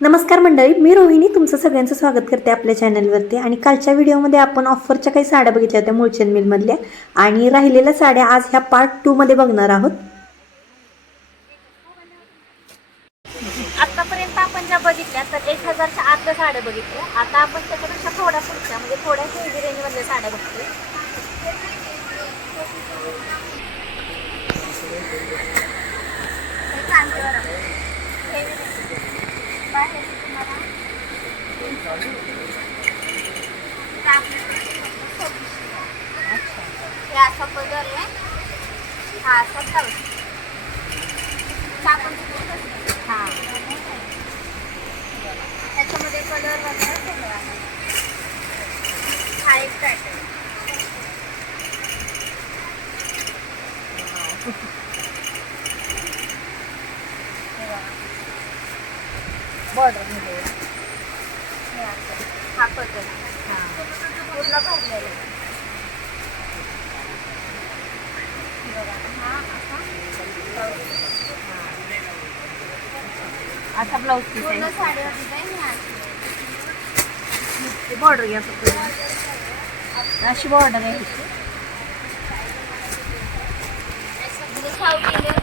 नमस्कार मंडळी, मी रोहिणी तुमचं सगळ्यांचं स्वागत करते आपल्या चॅनलवरती. आणि कालच्या व्हिडिओमध्ये आपण ऑफरच्या काही साड्या बघितल्या होत्या मुळचंद मिलमधल्या, आणि राहिलेल्या साड्या आज ह्या पार्ट 2 मध्ये बघणार आहोत. आतापर्यंत आपण ज्या बघितल्या तर 1000च्या आतल्या साड्या बघितल्या. आता आपण त्याच्यापेक्षा थोड्या पुढच्या म्हणजे थोड्या हेवी रेंजमधल्या साड्या बघतोय. असा पदर आहे, हा असा ब्लाऊज, हा त्याच्यामध्ये कलर वगैरे सगळं आहे. हा एक पॅटर्न बॉर्डर मध्ये हा पदर, हा पूर्ण भरलेला आहे. असा ब्लाऊज पीस आहे. साडीवर डिझाईन बॉर्डर घ्या फक्त, अशी बॉर्डर आहे. साऊथ इंडियन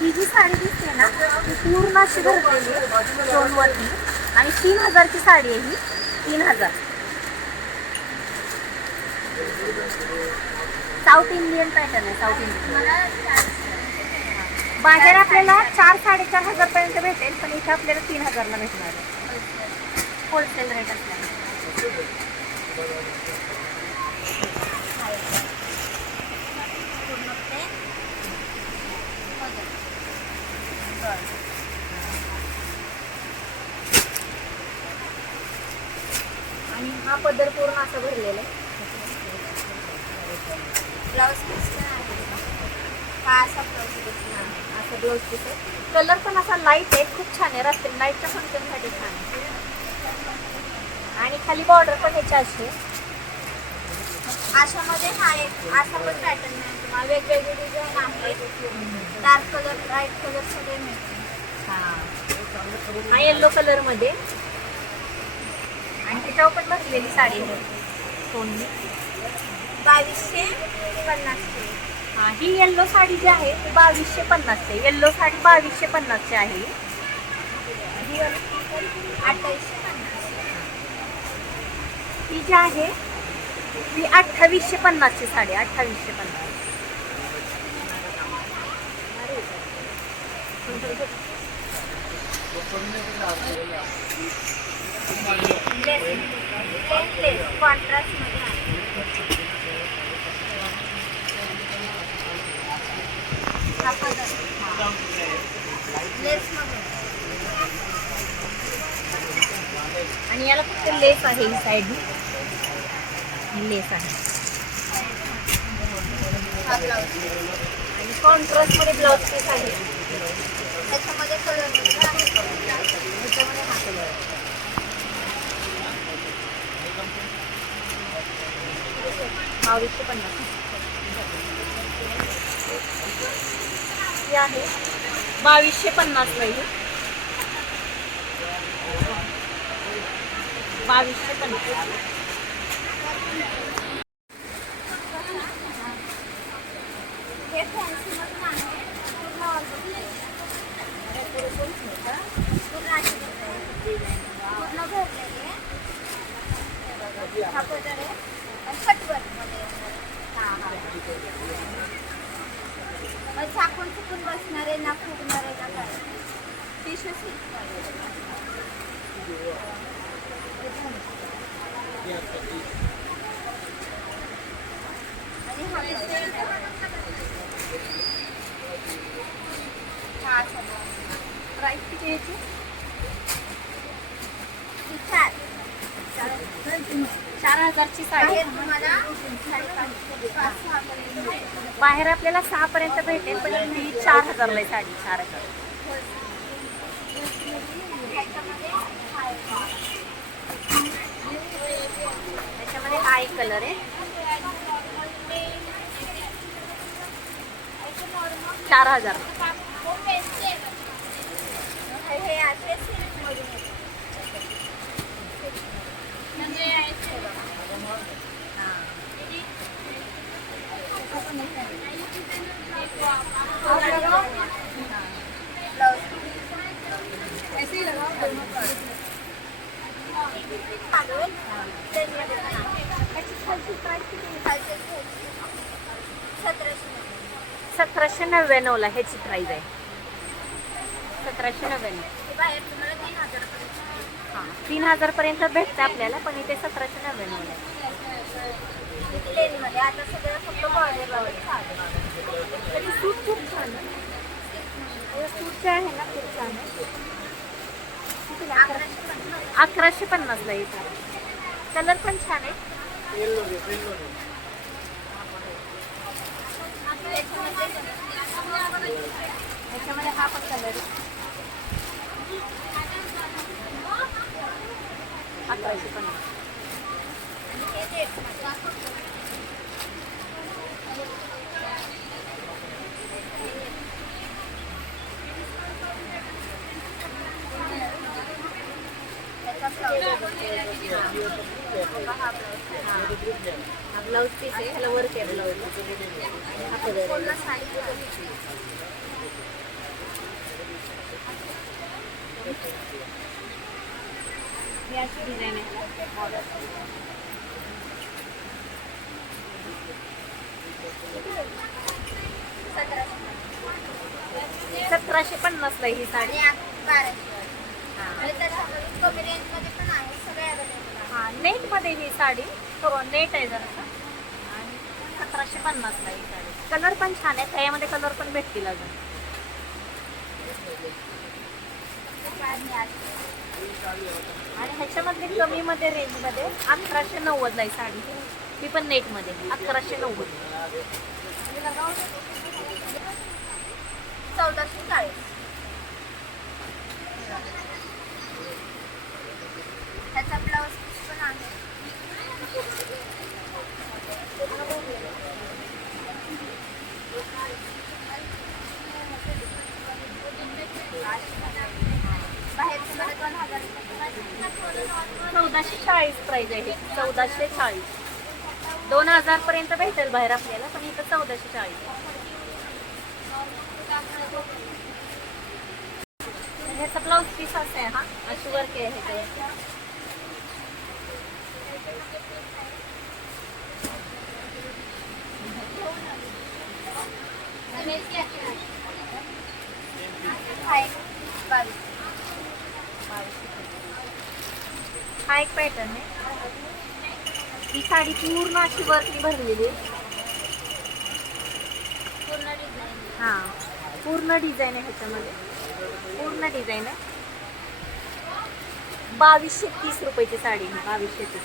ही जी साडी दिसते ना ती पूर्ण अशी भरलेली आहे स्टोनवरती, आणि 3000ची साडी आहे ही. 3000 साऊथ इंडियन पॅटर्न आहे. साऊथ इंडियन बाहेर आपल्याला 4-4.5 पर्यंत भेटेल, पण इथे आपल्याला 3000ला भेटणार आहे. होलसेल रेट असणार. आणि हा पदर पूर्ण असा भरलेला आहे. ब्लाउज पीस हा असा ब्लाउज पीस, असा ब्लाउज पीस आहे. कलर पण असा लाईट आहे, खूप छान आहे. रात्री लाईटच्या फंक्शनसाठी छान आहे. आणि खाली बॉर्डर पण ह्याची अशी आहे. अशामध्ये हा एक असा पण पॅटर्न आहे. तुम्हाला वेगवेगळे डिझाईन आहे. डार्क कलर, लाईट कलर सगळे मिळते. हा येल्लो कलर मध्ये, आणि त्याच्यावर पण भरलेली साडी आहे सोनली. 2250. हा ही येल्लो साडी जी आहे ती 2250 आहे. येल्लो साडी 2250 आहे. ही 2850. ही जी आहे ती 2850 साडी. 2850. कॉन्ट्रास्ट मध्ये आणि याला फक्त लेस आहे. ही साईड लेस आहे. हा ब्लाउज आणि कॉन्ट्रास्ट मध्ये ब्लाउज पीस आहे. त्याच्यामध्ये कलर ह्याच्यामध्ये हा कलर 2250 ही आहे. 2250 ला ही 2250. हे फॅन्सी मधून आहे. पूर्ण भरलेले हा पदर आहे. कटवर्क मध्ये झाकून चुकून बसणार आहे ना, फुगणार आहे का काय. टिश्यू सिल्क आणि हा प्राईस किती याची? 4000ची साडी. बाहेर आपल्याला 6 पर्यंत भेटेल, पण ही 4000ला आहे साडी. 4000 कलर आहे 4000. हे असे सिल्कमधून येतात. ऐसे ही लगाओ दोनों का। ह्याची खालची प्राईस किती आहे? 1700 1799 ह्याची प्राईस आहे. 1799. बाहेर तुम्हाला 3000 हां 3000 पर्यंत भेटतं आपल्याला, पण इथे 1799 आहे. प्लेन मध्ये. आता सगळं फक्त बॉर्डर लावले त्याची सूट खूप छान आहे. सूट जे आहे ना खूप छान आहे. 1150 ला येतो. कलर पण छान आहे. याच्यामध्ये हा पण कलर आहे. 1150. हा ब्लाऊज पीस आहे. ह्याला वर्क आहे ब्लाऊज. हा कलर आहे. ही अशी डिझाईन आहे. 1750 ला ही साडी. कमी रेंज मध्ये पण आहे. सगळे अवेलेबल आहे. हा नेट मध्ये ही साडी नेट आहे जरा. आणि 1750 ला ही साडी. कलर पण छान आहे. त्यामध्ये कलर पण भेटतील अजून. आणि ह्याच्यामध्ये कमी मध्ये रेंज मध्ये 1190 ला ही साडी. ती पण नेट मध्ये 1190. 1440. ह्याचा ब्लाऊज पीस पण आहे. बाहेर तुम्हाला 2000 1440 प्राइस आहे. 1440. 2000 पर्यंत भेटेल बाहेर आपल्याला, पण इथं 1440. ह्याचा ब्लाऊज पीस असा आहे. हा अशी वर्क आहे ह्याच्यावर. हा एक पॅटर्न आहे. ही साडी पूर्ण अशी वर्कनी भरलेली आहे. पूर्ण डिझाईन. हा पूर्ण डिझाईन आहे ह्याच्यामध्ये. पूर्ण डिझाईन आहे. 2230 रुपयाची साडी आहे. 2230.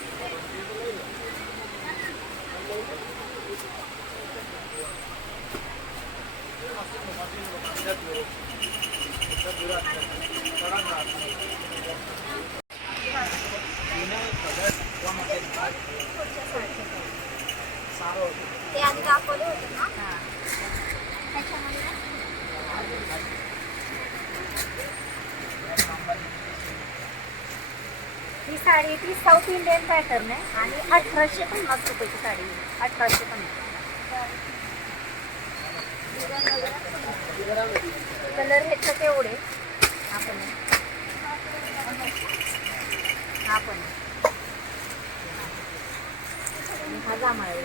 ते आधी दाखवले होते ना. हा त्याच्यामध्ये ही साडी ती साऊथ इंडियन पॅटर्न आहे आणि 1850 रुपयाची साडी आहे. 1850. कलर ह्याच्यात एवढे आपण हा पण हा जांभळा आहे.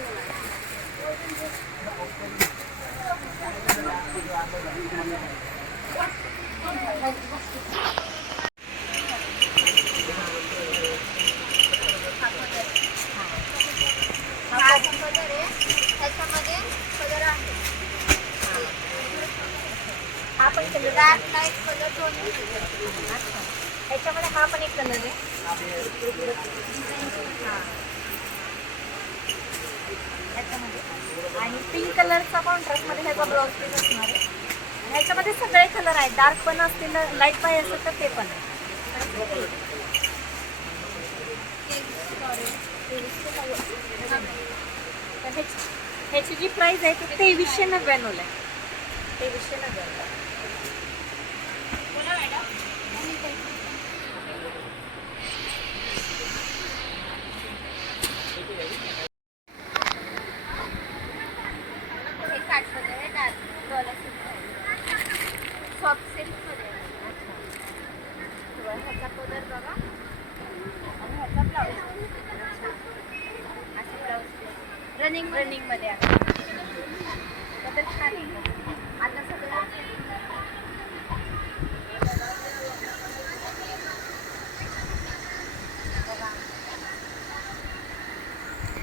हा कलर आहे. त्याच्यामध्ये कलर आहे. हा पण कलर डार्क लाईट कलर दोन्ही. ह्याच्यामध्ये हा पण एक कलर आहे. हा ह्याच्यामध्ये आणि पिंक कलरचा कॉन्ट्रास्ट मध्ये ह्याचा ब्लाउज पीस असणार आहे. आणि ह्याच्यामध्ये सगळे कलर आहेत. डार्क पण असतील, लाईट पाहिजे असेल तर ते पण आहे. तर ह्याची जी प्राइस आहे ती 2399 आहे. 2399. बोला मॅडम. हे काठपदर आहे डार्क डॉलर सॉफ्ट सिल्कमध्ये आहे. ह्याचा पदर बघा आणि ह्याचा ब्लाऊज असं ब्लाऊज रनिंगमध्ये आहे. तर छान आहे. आता सगळं बघा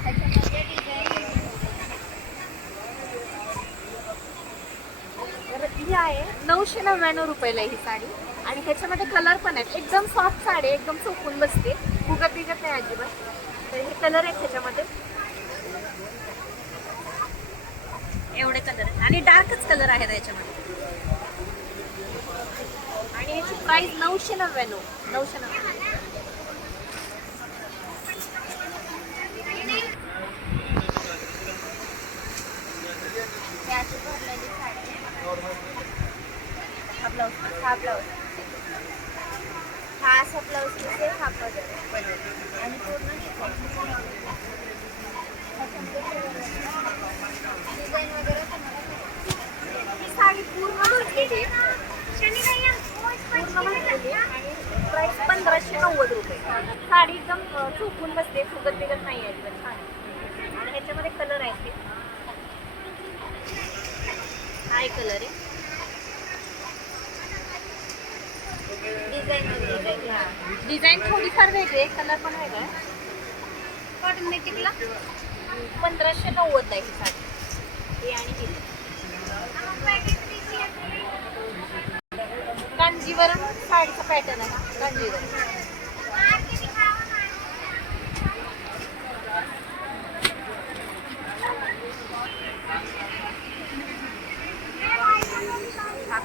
ह्याच्यामध्ये डिझाईन तर ही आहे 999 रुपयाला ही साडी. आणि ह्याच्यामध्ये कलर पण आहेत. एकदम सॉफ्ट साडी आहे, एकदम चोपून बसते, फुगत बिगत नाही अजिबात. तर हे कलर आहेत ह्याच्यामध्ये, एवढे कलर आहेत आणि डार्कच कलर आहेत याच्यामध्ये. आणि ह्याची प्राइस 999. 999. हे अशी भरलेली साडी आहे. हा ब्लाऊज. हा असा ब्लाऊज पीस आहे. हा पदर आणि पूर्ण डिझाईन वगैरे तुम्हाला ही साडी पूर्ण भरलेली आहे. पूर्ण भरलेली आहे आणि प्राइस 1590 रुपये. साडी एकदम चोपून बसते, फुगत बिगत नाही आहे, एकदम छान आहे. आणि ह्याच्यामध्ये कलर आहेत ते. हा एक कलर आहे. डिझाईन थोडीफार वेगळी आहे, कलर पण वेगळा आहे. ऑटोमॅटिकला 1590 आहे ही साडी. ही आणि ही कांजीवरम साडीचा पॅटर्न आहे हा. कांजीवरम. हा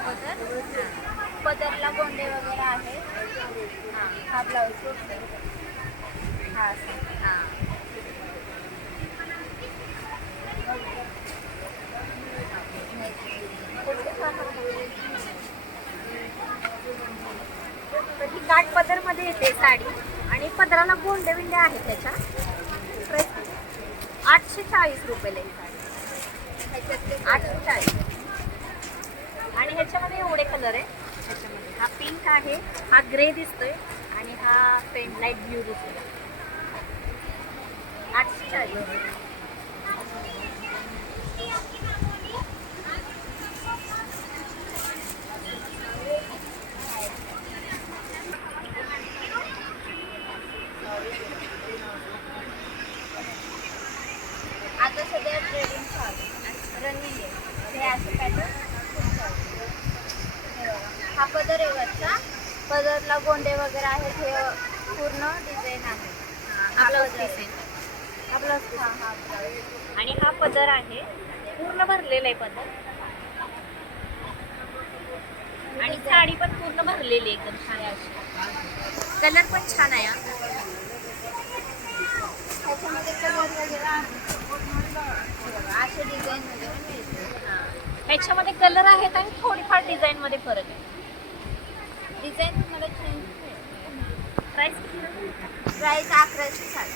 पदरला गोंडे वगैरे आहे. हा ब्लाऊज हा असं तर ही काठ पदर मध्ये येते साडी आणि पदराला गोंडे विंडे आहेत त्याच्या. प्राइस 840 रुपयाला ही साडी. 840. आणि ह्याच्यामध्ये एवढे कलर आहे. ह्याच्यामध्ये हा पिंक आहे, हा ग्रे दिसतोय आणि हा पेंट लाईट ब्ल्यू दिसतोय. 840. आता सध्या ट्रेडिंग चालू रनिंग आहे. हे असं पॅटर्न हा पदर आहे वरचा. पदरला गोंडे वगैरे आहेत. हे पूर्ण डिझाईन आहे. हा ब्लाऊज पीस आहे. हा ब्लाऊज पीस हा ब्लाऊज आणि हा पदर आहे, पूर्ण भरलेला आहे पदर. आणि साडी पण पूर्ण भरलेली आहे, एकदम छान आहे अशी. कलर पण छान आहे हा. त्याच्यामध्ये कलर वगैरे आहे. असे डिझाईन वगैरे मिळते. ह्याच्यामध्ये कलर आहेत आणि थोडीफार डिझाईन मध्ये फरक आहे. डिझाईन तुम्हाला चेंज प्राइस प्राईस 1160.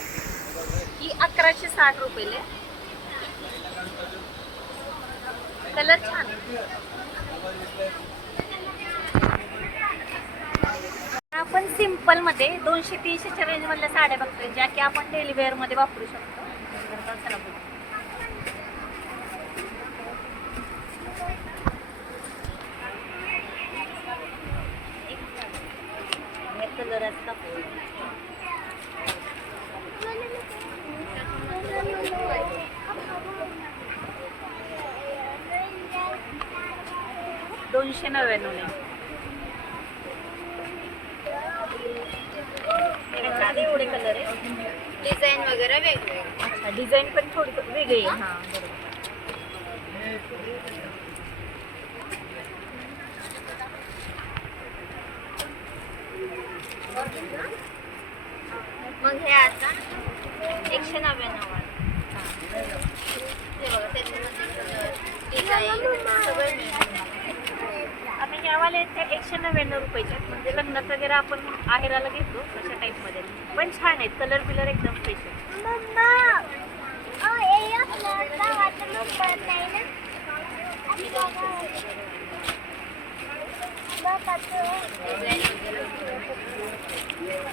ही 1160 रुपये. कलर छान आहे. आपण सिम्पल मध्ये 200-300च्या रेंज मधल्या साड्या बघतोय, ज्या की आपण डेली वेअर मध्ये वापरू शकतो. तर चला बघू. कलर असतात 299. एवढे कलर आहे. डिझाईन वगैरे वेगळे. अच्छा, डिझाईन पण थोडी वेगळी आहे. हां बरोबर. मग हे आता 199 हे बघा त्याच्यामध्ये डिझाईन सगळं मिळतं. आता ह्यावाले ते 199 रुपयाचे आहेत. म्हणजे लग्नात वगैरे आपण आहेराला घेतो अशा टाईपमध्ये. पण छान आहेत, कलर बिलर एकदम फ्रेश आहे.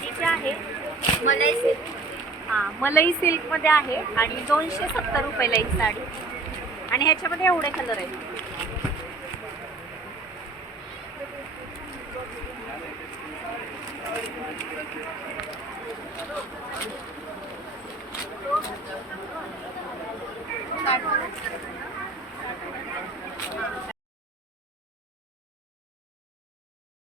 ठीक आहे. मलाई सिल्क हां, मलई सिल्कमध्ये आहे आणि 270 रुपयाला ही साडी. आणि ह्याच्यामध्ये एवढे कलर आहेत.